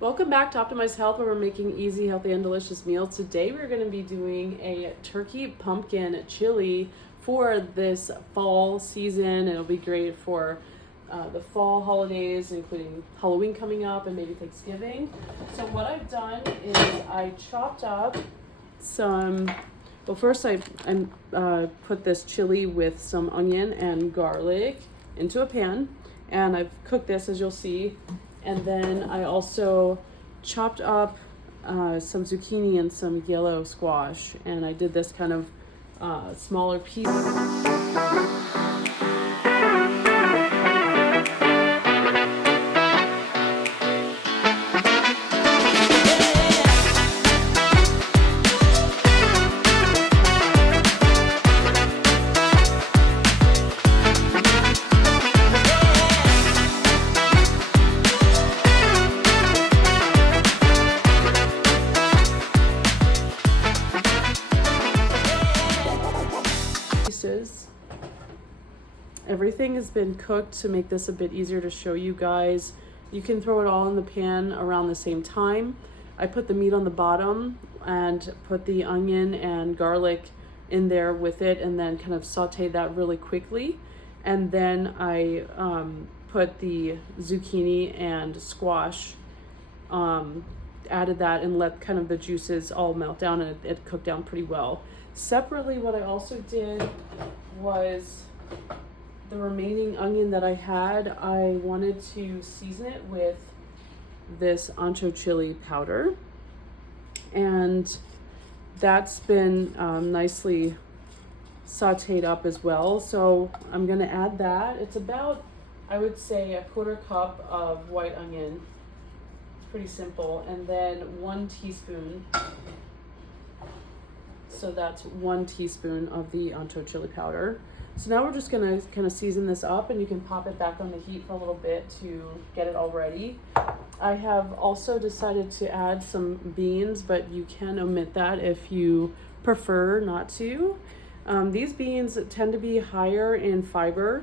Welcome back to Optimize Health, where we're making easy, healthy, and delicious meals. Today we're going to be doing a turkey pumpkin chili for this fall season. It'll be great for the fall holidays, including Halloween coming up and maybe Thanksgiving. So what I've done is I chopped up some, well first I put this chili with some onion and garlic into a pan, and I've cooked this, as you'll see. And then I also chopped up some zucchini and some yellow squash, and I did this kind of smaller piece. Everything has been cooked to make this a bit easier to show you guys. You can throw it all in the pan around the same time. I put the meat on the bottom and put the onion and garlic in there with it, and then kind of sauteed that really quickly. And then I put the zucchini and squash, added that and let kind of the juices all melt down, and it cooked down pretty well. Separately, what I also did was the remaining onion that I had, I wanted to season it with this ancho chili powder, and that's been nicely sauteed up as well. So I'm gonna add that. It's about, I would say, a 1/4 cup of white onion. It's pretty simple. And then 1 teaspoon. So that's 1 teaspoon of the ancho chili powder. So now we're just gonna kind of season this up, and you can pop it back on the heat for a little bit to get it all ready. I have also decided to add some beans, but you can omit that if you prefer not to. These beans tend to be higher in fiber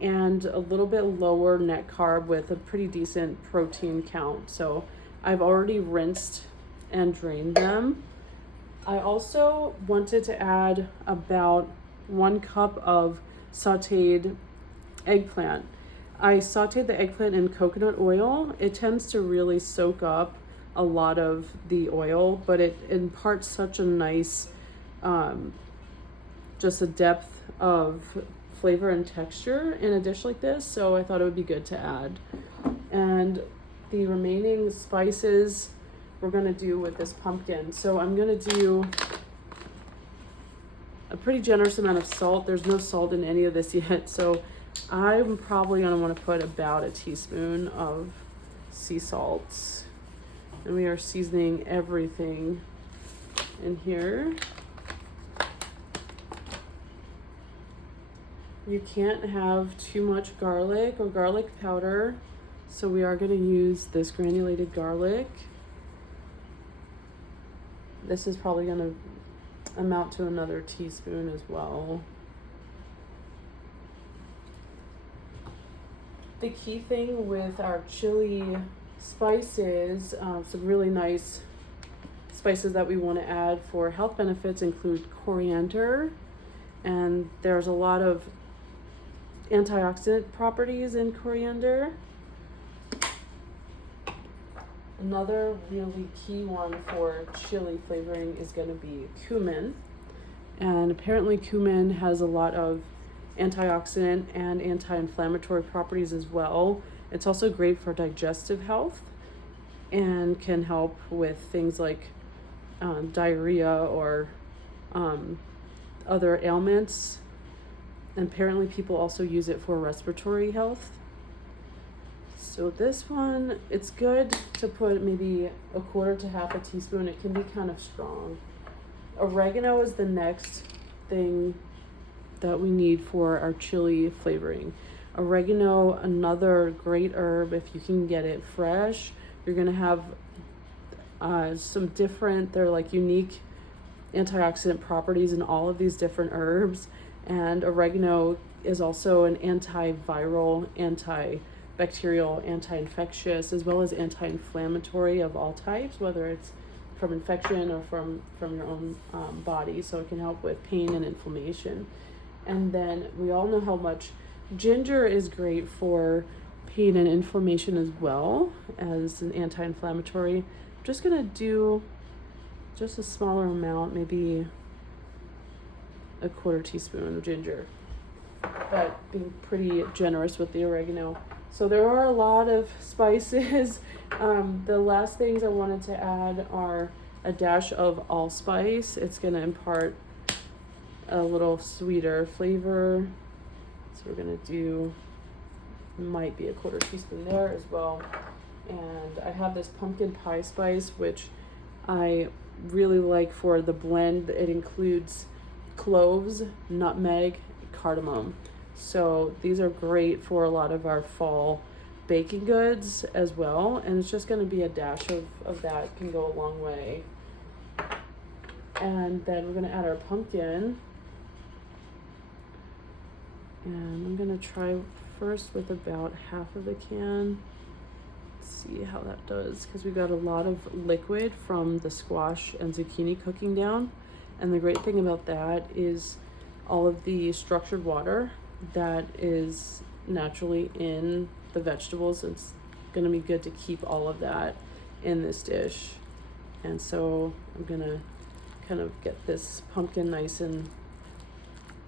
and a little bit lower net carb with a pretty decent protein count. So I've already rinsed and drained them. I also wanted to add about 1 cup of sauteed eggplant. I sauteed the eggplant in coconut oil. It tends to really soak up a lot of the oil, but it imparts such a nice, just a depth of flavor and texture in a dish like this. So I thought it would be good to add. And the remaining spices we're gonna do with this pumpkin. So I'm gonna do a pretty generous amount of salt. There's no salt in any of this yet, so I'm probably gonna want to put about a teaspoon of sea salt. And we are seasoning everything in here. You can't have too much garlic or garlic powder, so we are going to use this granulated garlic. This is probably going to amount to another teaspoon as well. The key thing with our chili spices, some really nice spices that we want to add for health benefits include coriander, and there's a lot of antioxidant properties in coriander. Another really key one for chili flavoring is going to be cumin. And apparently cumin has a lot of antioxidant and anti-inflammatory properties as well. It's also great for digestive health and can help with things like diarrhea or other ailments. And apparently people also use it for respiratory health. So this one, it's good to put maybe 1/4 to 1/2 teaspoon. It can be kind of strong. Oregano is the next thing that we need for our chili flavoring. Oregano, another great herb if you can get it fresh. You're gonna have some different, they're like unique antioxidant properties in all of these different herbs. And oregano is also an antiviral, bacterial, anti-infectious, as well as anti-inflammatory of all types, whether it's from infection or from your own body. So it can help with pain and inflammation. And then we all know how much ginger is great for pain and inflammation as well as an anti-inflammatory. I'm just gonna do just a smaller amount, maybe a 1/4 teaspoon of ginger, but being pretty generous with the oregano. So there are a lot of spices. The last things I wanted to add are a dash of allspice. It's gonna impart a little sweeter flavor. So we're gonna do, might be a 1/4 teaspoon there as well. And I have this pumpkin pie spice, which I really like for the blend. It includes cloves, nutmeg, cardamom. So these are great for a lot of our fall baking goods as well. And it's just going to be a dash of that, can go a long way. And then we're going to add our pumpkin. And I'm going to try first with about half of the can. See how that does, because we got a lot of liquid from the squash and zucchini cooking down. And the great thing about that is all of the structured water that is naturally in the vegetables. It's gonna be good to keep all of that in this dish. And so I'm gonna kind of get this pumpkin nice and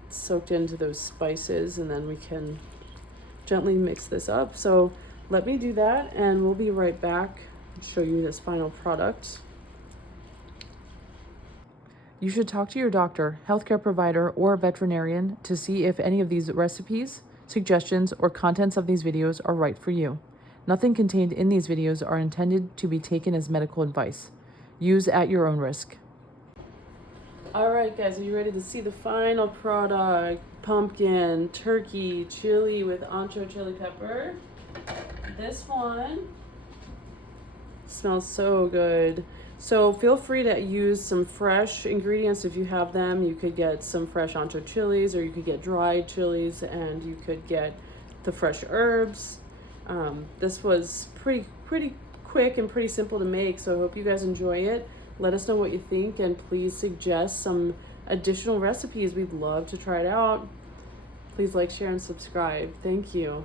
soaked into those spices, and then we can gently mix this up. So let me do that, and we'll be right back and show you this final product. You should talk to your doctor, healthcare provider, or veterinarian to see if any of these recipes, suggestions, or contents of these videos are right for you. Nothing contained in these videos are intended to be taken as medical advice. Use at your own risk. All right, guys, are you ready to see the final product? Pumpkin, turkey, chili with ancho chili pepper. This one smells so good. So feel free to use some fresh ingredients if you have them. You could get some fresh ancho chilies, or you could get dried chilies, and you could get the fresh herbs. This was pretty quick and pretty simple to make, so I hope you guys enjoy it. Let us know what you think, and please suggest some additional recipes. We'd love to try it out. Please like, share, and subscribe. Thank you.